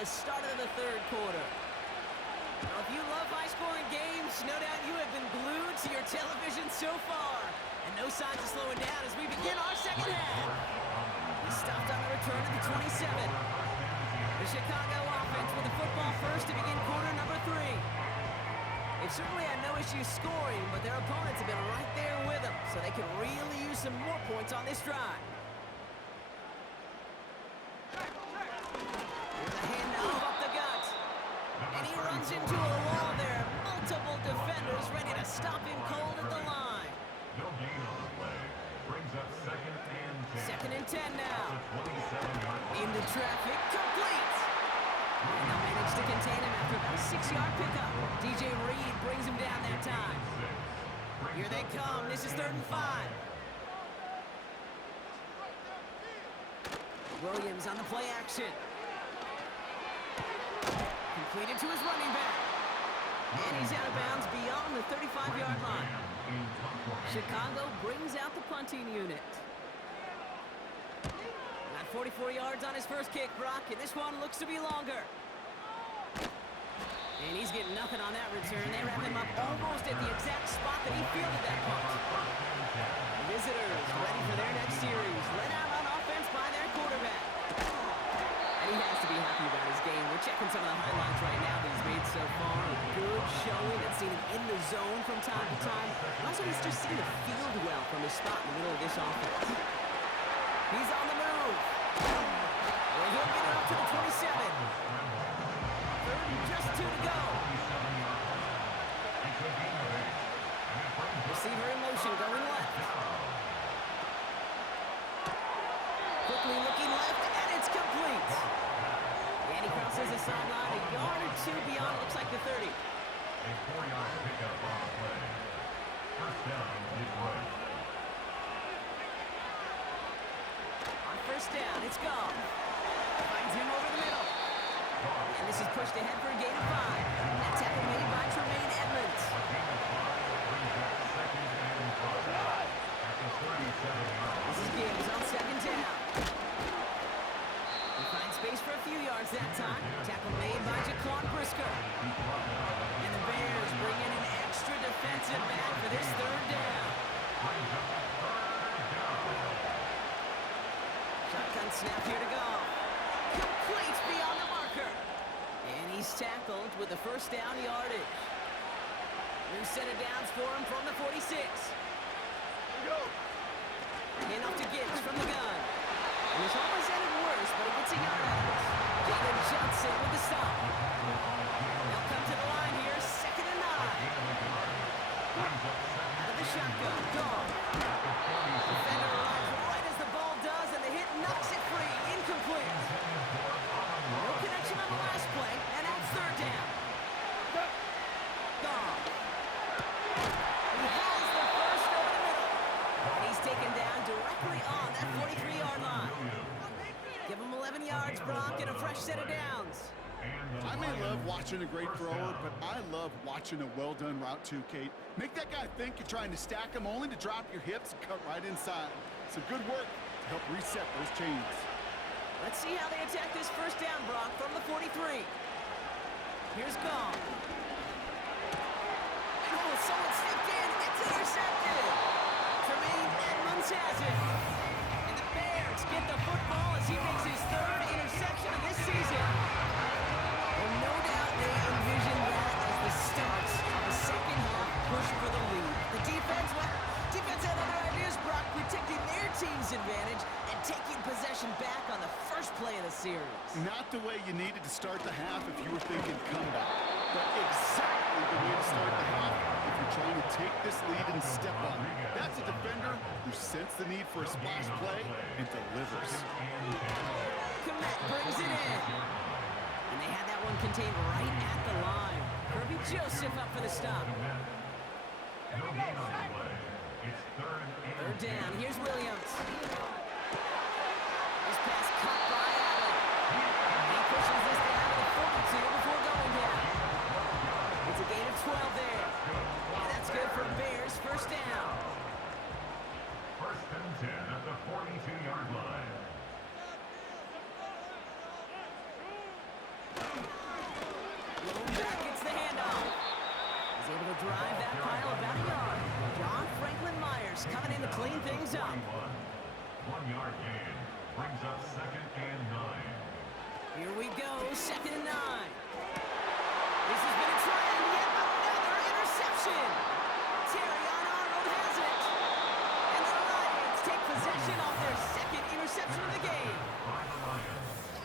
the start of the third quarter. Now, if you love high-scoring games, no doubt you have been glued to your television so far. And no signs of slowing down as we begin our second half. He stopped on the return at the 27. The Chicago offense with the football first to begin quarter number 3. They've certainly had no issue scoring, but their opponents have been right there with them, so they can really use some more points on this drive. Here's a handoff up the gut. And he runs into a wall there. Multiple defenders ready to stop him cold at the line. No gain on the play. Brings up second and 10. Second and 10 now. Into traffic, complete. And they'll manage to contain him after about a 6-yard pickup. DJ Reed brings him down that time. Here they come. This is 3rd and 5. Williams on the play action. Completed to his running back. And he's out of bounds beyond the 35-yard line. Chicago brings out the punting unit. Got 44 yards on his first kick, Brock, and this one looks to be longer. And he's getting nothing on that return. They wrap him up almost at the exact spot that he fielded that punt. Visitors ready for their next series. Let out on offense by their quarterback. And he has to be happy about his game. We're checking some of the highlights right now that he's made so far. A good showing. That's seen him in the zone from time to time. And also he's just seen to field well from his spot in the middle of this offense. He's on the move. And he'll get it up to the 27. Third and just 2 to go. Receiver in motion, going left. Quickly looking left, and it's complete. And he crosses the sideline a yard or 2 beyond, it looks like the 30. A 4-yard pickup on the play. First down, Detroit. On first down, it's gone. Finds him over the middle. And this is pushed ahead for a gain of 5. That tackle made by Tremaine Edmonds. This is Gibbs on second down. He finds space for a few yards that time. Tackle made by Jaquan Brisker. And the Bears bring in an extra defensive back for this third down. Shotgun snap here to go. Complete beyond the marker. And he's tackled with the first down yardage. New set of downs for him from the 46. Hand off to Gibbs from the gun. And it's almost ended worse, but he gets a yard out of it. Jalen Johnson with the stop. They'll come to the line here, 2nd and 9. Out of the shotgun, Dog. Defender arrives right as the ball does, and the hit knocks it free. Incomplete. No connection on the last play, and that's 3rd down. Dog. He has the first over the middle. And he's taken down directly on that 43-yard line. Give him 11 yards, Brock, and a fresh set of downs. I may love watching a great thrower, but I love watching a well-done route too, Kate. Make that guy think you're trying to stack him only to drop your hips and cut right inside. Some good work to help reset those chains. Let's see how they attack this first down, Brock, from the 43. Here's Gong. Oh, someone stepped in. It's intercepted. Tremaine Edmonds has it. And the Bears get the football as he makes his 3rd interception of this season. Well, no doubt they envisioned that as the start of the second half push for the lead. The defense, well, defense had other ideas, Brock, protecting their team's advantage and taking possession back on the first play of the series. Not the way you needed to start the half if you were thinking comeback, but exactly the way to start the half if you're trying to take this lead and step up. That's a defender who sensed the need for a splash play and delivers. Komet brings it in. And they had that one contained right at the line. Kirby Joseph up for the stop. No gain on the play. It's 3rd and 3rd down. Here's Williams. This pass caught by Allen. He pushes this down to the 42 before going down. It's a gain of 12 there. And that's good for Bears. First down. 1st and 10 at the 42-yard line. drive that pile about a yard. John Franklin Myers coming in to clean things up. 1-yard gain brings up 2nd and 9. Here we go, 2nd and 9. This has been a trend, yet another interception. Terrion Arnold has it. And the Lions take possession off their 2nd interception of the game.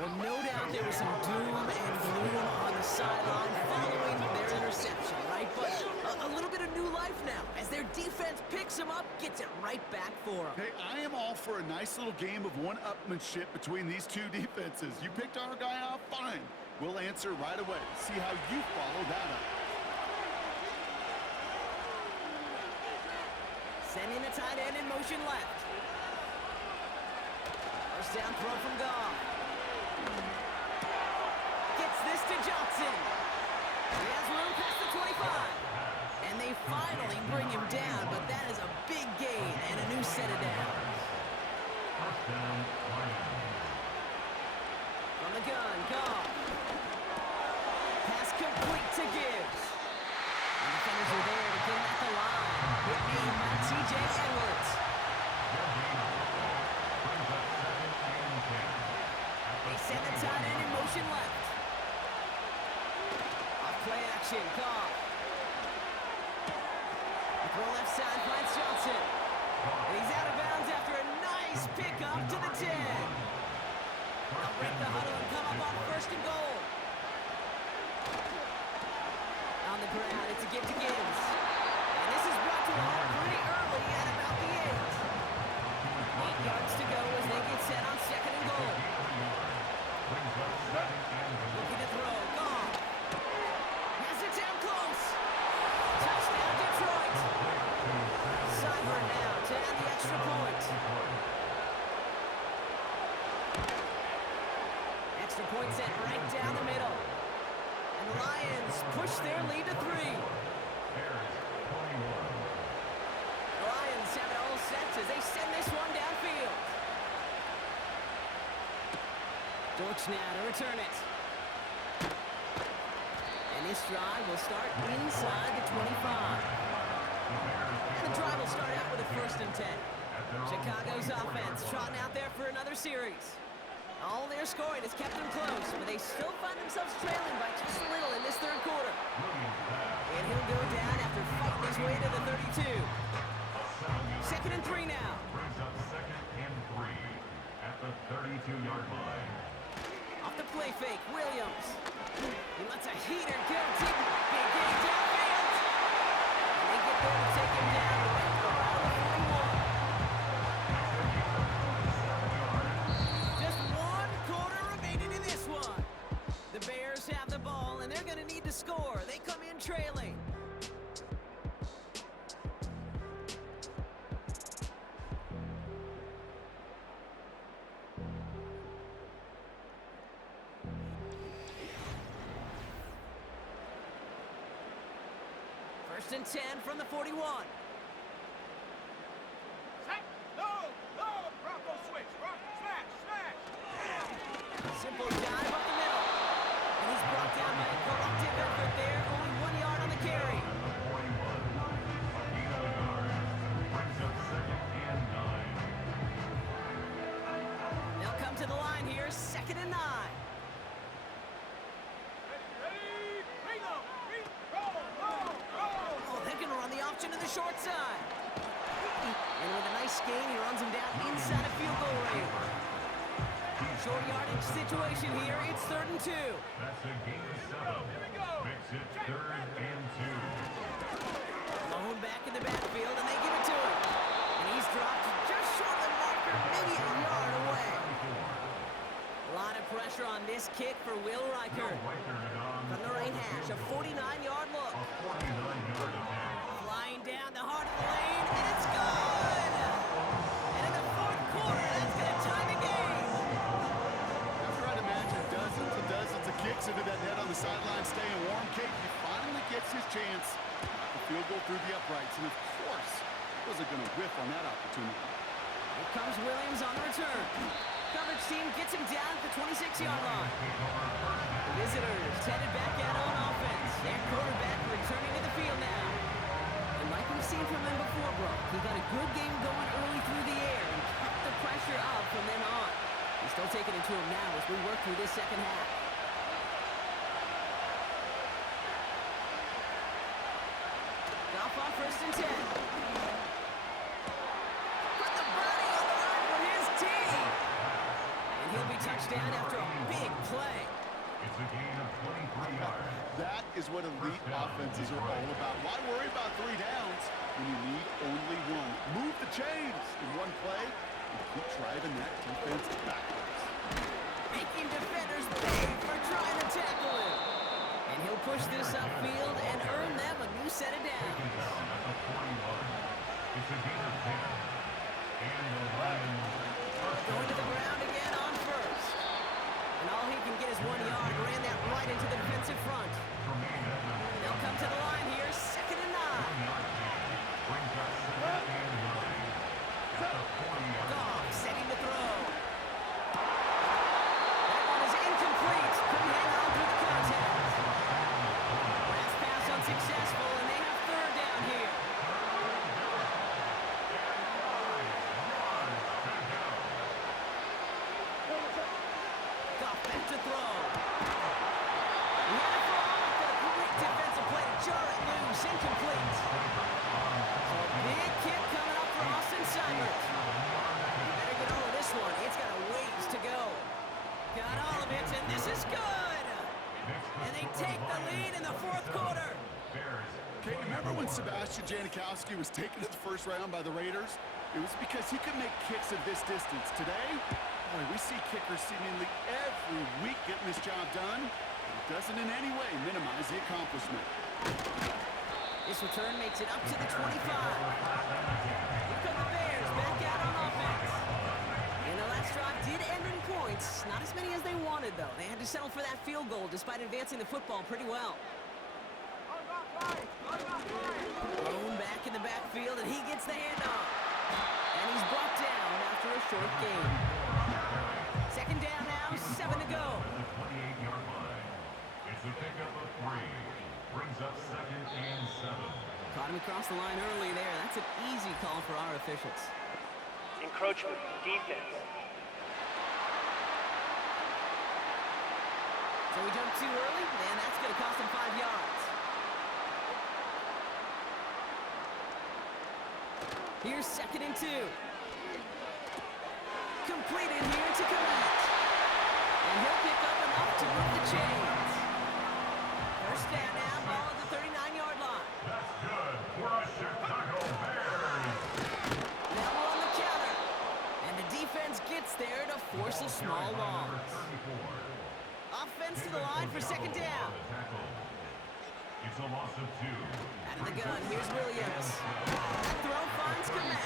Well, no doubt there was some doom and gloom on the sideline following their interception, right? But a little bit of new life now as their defense picks them up, gets it right back for them. Hey, I am all for a nice little game of one-upmanship between these two defenses. You picked our guy out, fine. We'll answer right away. See how you follow that up. Sending the tight end in motion left. First down throw from Goff. Gets this to Johnson. He has room past the 25. And they finally bring him down, but that is a big gain and a new set of downs. First down, Lions. From the gun, Goff. Pass complete to Gibbs. And defenders are there to get him at the line. Hit me by T.J. Edwards. They send the tight end in motion left. Off play action, Goff. The throw left side finds Johnson. And he's out of bounds after a nice pickup to the 10. They'll break the huddle and come up on 1st and goal. On the ground, it's a give to Gibbs. And this is brought to a halt pretty early at about the 8. 8 yards to go as they get set on 2nd and goal. Looking to throw, Goff. Has it down close. Touchdown, Detroit. Cyber now to add the extra point. Extra point set right down the middle. And the Lions push their lead to 3. The Lions have it all set as they send this one downfield. Dortch now to return it. And this drive will start inside the 25. And the drive will start out with a 1st and 10. Chicago's offense trotting out there for another series. All their scoring has kept them close, but they still find themselves trailing by just a little in this 3rd quarter. And he'll go down after fighting his way to the 32. 2nd and 3 now. Brings up 2nd and 3 at the 32-yard line. Off the play fake, Williams. He lets a heater go deep. Big game downfield. And they get there to take him down right around the 41. Just 1 quarter remaining in this one. The Bears have the ball, and they're going to need to score. They come in trailing. First and 10 from the 41. Bronco switch, smash. Simple dive up the middle. And he's brought down by a collective effort there. Only 1 yard on the carry. Brings up 2nd and 9. They'll come to the line here, 2nd and 9. Oh, they're going to run the option to the short side. And with a nice gain, he runs him down inside a field goal range. Short yardage situation here. It's 3rd and 2. That's a gain of 7. Makes it 3rd and 2. Mahone back in the backfield, and they give it to him. And he's dropped just short of the marker, maybe a yard away. A lot of pressure on this kick for Will Riker. From the right hash, a 49-yard look. Flying down the heart of the lane, and it's good! And in the 4th quarter, that's going to tie the game. After I'd imagine dozens of kicks into that net on the sideline staying warm, Kate, he finally gets his chance. The field goal through the uprights, and of course, he wasn't going to whiff on that opportunity. Here comes Williams on the return. Coverage team gets him down at the 26-yard line. Visitors headed back out on offense. Their quarterback returning to the field now. And like we've seen from him before, Brock, he got a good game going early through the air and kept the pressure up from then on. He's still taking it to him now as we work through this second half. Goff on 1st and 10. Put the body on the line for his team. And he'll be touched down after a big play. It's a gain of 23 yards. That is what elite offenses are all about. Why worry about 3 downs when you need only one? Move the chains in one play and keep driving that defense backwards. Making defenders pay for trying to tackle him. And he'll push this upfield and earn them a new set of downs. Down at the 41. It's a gain of 10. And the Lions are Going to the ground again on 1st. And all he can get is 1 yard. Ran that right into the defensive front. They'll come to the line here, 2nd and 9. brings us 2nd and 9 at the 40-yard line. Goff setting the throw. That one is incomplete. Couldn't hang on through the contact. Last pass unsuccessful, and they have 3rd down here. Goff back to throw. He had a fall, but a great defensive play to jar it loose. Incomplete. So a big kick coming up for Austin Seibert. You better get all of this one. It's got a ways to go. Got all of it, and this is good. And they take the lead in the 4th quarter. Okay, remember when Sebastian Janikowski was taken in the 1st round by the Raiders? It was because he could make kicks of this distance. Today, boy, we see kickers seemingly every week getting this job done. It doesn't in any way minimize the accomplishment. This return makes it up to the 25. Here come the Bears back out on offense. And the last drive did end in points. Not as many as they wanted, though. They had to settle for that field goal despite advancing the football pretty well. Thrown back in the backfield, and he gets the handoff. And he's brought down after a short gain. 2nd down now, 7 to go. The 28-yard line. It's a pickup of 3. Brings up 2nd and 7. Caught him across the line early there. That's an easy call for our officials. Encroachment, defense. So he jumped too early, and that's going to cost him 5 yards. Here's 2nd and 2. Completed here to Komet. And he'll pick up enough to move the chains. 1st down now, ball at the 39-yard line. That's good for the Chicago Bears. Now on the counter. And the defense gets there to force a small loss. Offense to the line for 2nd down. It's a loss of 2. Out of the gun, here's Williams. That throw finds Komet.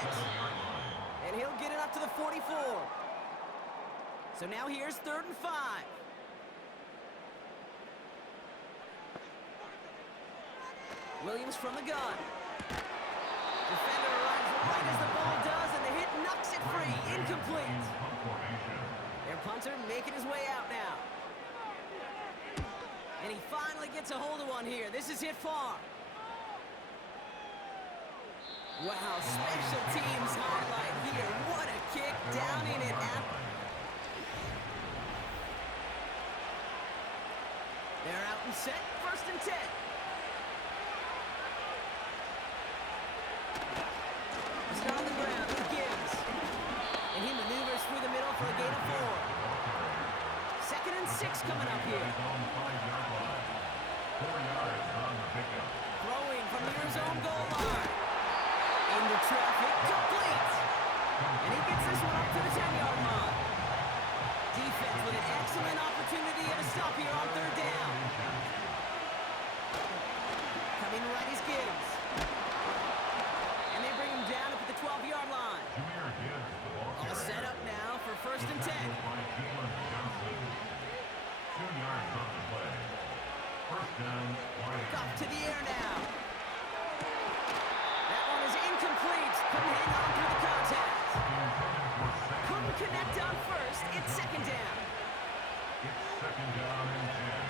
And he'll get it up to the 44. So now here's 3rd and 5. Williams from the gun. Defender arrives right as the ball does, and the hit knocks it free. Incomplete. Their punter making his way out now. And he finally gets a hold of one here. This is hit far. Wow, special teams highlight here. What a kick down in it. They're out and set. 1st and 10. He's on the ground. He gives. And he maneuvers through the middle for a gain of 4. 2nd and 6 coming up here. 4 yards on the pickup. Throwing from near his own goal line. Into traffic, complete. And he gets this one up to the 10-yard line. Defense with an excellent opportunity at a stop here on 3rd down. Coming right is Gibbs. And they bring him down up at the 12-yard line. Jahmyr Gibbs, the ball All carrier. set up now for 1st and 10. By Keelan Johnson. 2 yards on the play. 1st down, Lions. Goff to the air now. That one is incomplete. Couldn't hang on through the contact. Couldn't connect on 1st. It's 2nd down. It's 2nd down and 10.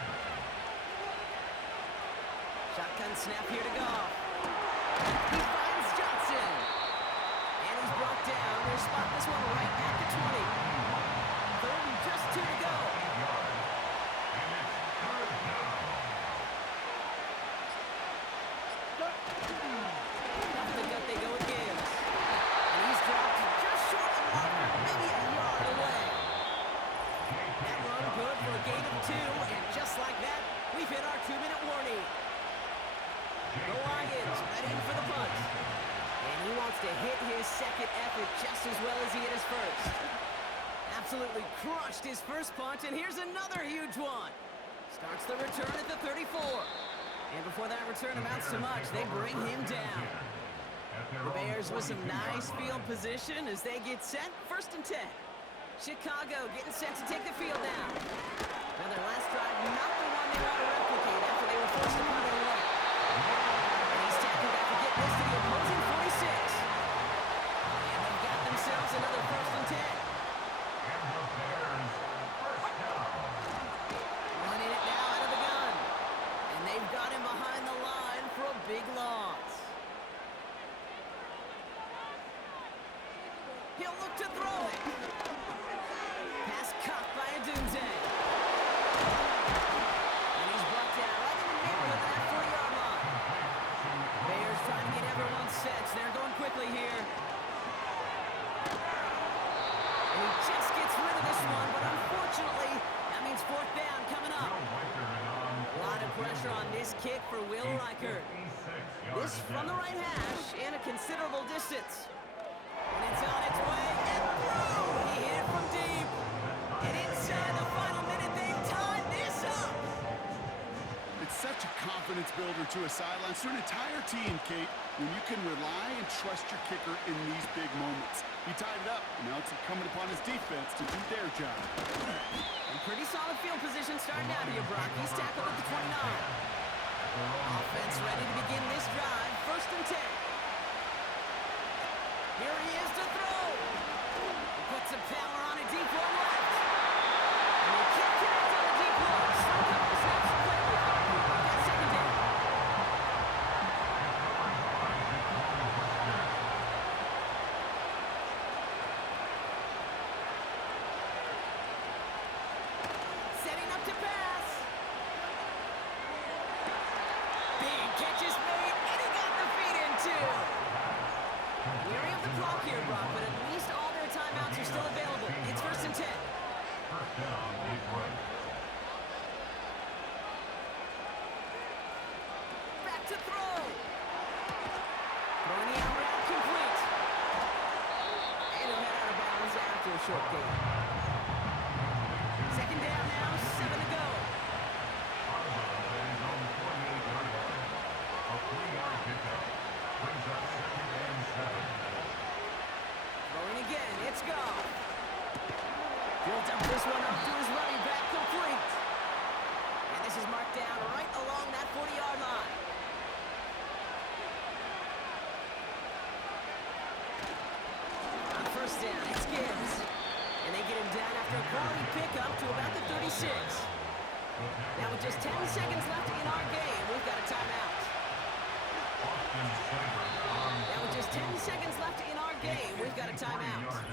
Shotgun snap here to Goff. He finds Johnson. And he's brought down. They'll spot this one right at the 20. Third and just 2 to go. Off the gut they go with Gibbs. And he's dropped just short of the marker, maybe a yard away. That run good for a gain of 2, and just like that, we've hit our 2-minute warning. The Lions ready for the punt. And he wants to hit his second effort just as well as he hit his first. Absolutely crushed his first punt, and here's another huge one. Starts the return at the 34. And before that return amounts to much, they bring him down. The Bears with some nice field position as they get set. 1st and 10. Chicago getting set to take the field down. Now their last drive, not the one they want to replicate after they were forced to punt it away. And he's tackled after getting this to the opposing 46. And they've got themselves another 1st and 10. Running it now out of the gun. And they've got him behind the line for a big loss. He'll look to throw it. Pass caught by Adunze. And he's brought down right in the neighborhood of that 40-yard line. Bears trying to get everyone set, so they're going quickly here. And he just gets rid of this one, but unfortunately, that means 4th down coming up. A lot of pressure on this kick for Will Reichert. This from the right hash and a considerable distance. And it's on its way and through. He hit it from deep. And inside the final minute, they've tied this up. It's such a confidence builder to a sideline, to an entire team, Kate, when you can rely and trust your kicker in these big moments. He tied it up, and now it's incumbent upon his defense to do their job. And pretty solid field position starting out here, Brock. He's tackled at the 29. Offense ready to begin this drive. 1st and 10. Here he is to throw. He puts some power on a deep one left. And he can't connect on the deep one. Some couple snaps to play with. That's 2nd down. Setting up to pass. Big catch is made, and he got the feet in too. Weary of the clock here, Brock, but at least all their timeouts are still available. It's 1st and 10. First down, Detroit. Back to throw. Throwing the out route complete. And he'll head out of bounds after a short gain. 2nd down now, 7 to go. A 3-yard pickup brings up 2nd and 7. Throwing again, it's gone. He'll dump this one up to his running back, complete. And this is marked down right along that 40-yard line. On 1st down, it's Gibbs. And they get him down after a quality pickup to about the 36. Now with just 10 seconds left in our game, we've got a timeout. Now with just 10 seconds left in our game, we've got a timeout.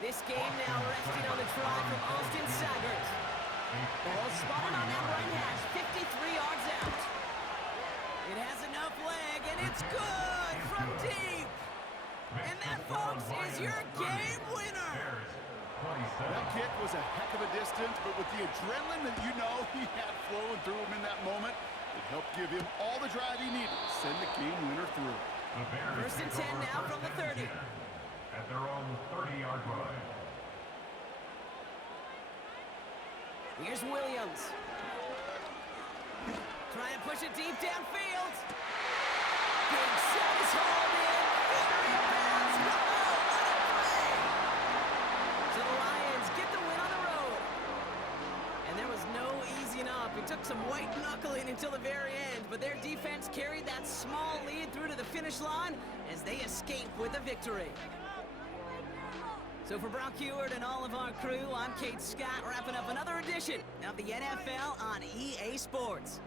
This game now resting on the try from Austin Seibert. Ball spotted on that right hash, 53 yards out. It has enough leg, and it's good from deep. And that, folks, is your game winner. That kick was a heck of a distance, but with the adrenaline that you know he had flowing through him in that moment, it helped give him all the drive he needed to send the game winner through. 1st and 10 now from the 30. At their own 30-yard line. Here's Williams. Try and push it deep downfield. Big shot is hauled in. Finger in bounds. Oh, what a play! So the Lions get the win on the road. And there was no easing up. It took some white knuckling until the very end, but their defense carried that small lead through to the finish line as they escape with a victory. So for Brock Heward and all of our crew, I'm Kate Scott, wrapping up another edition of the NFL on EA Sports.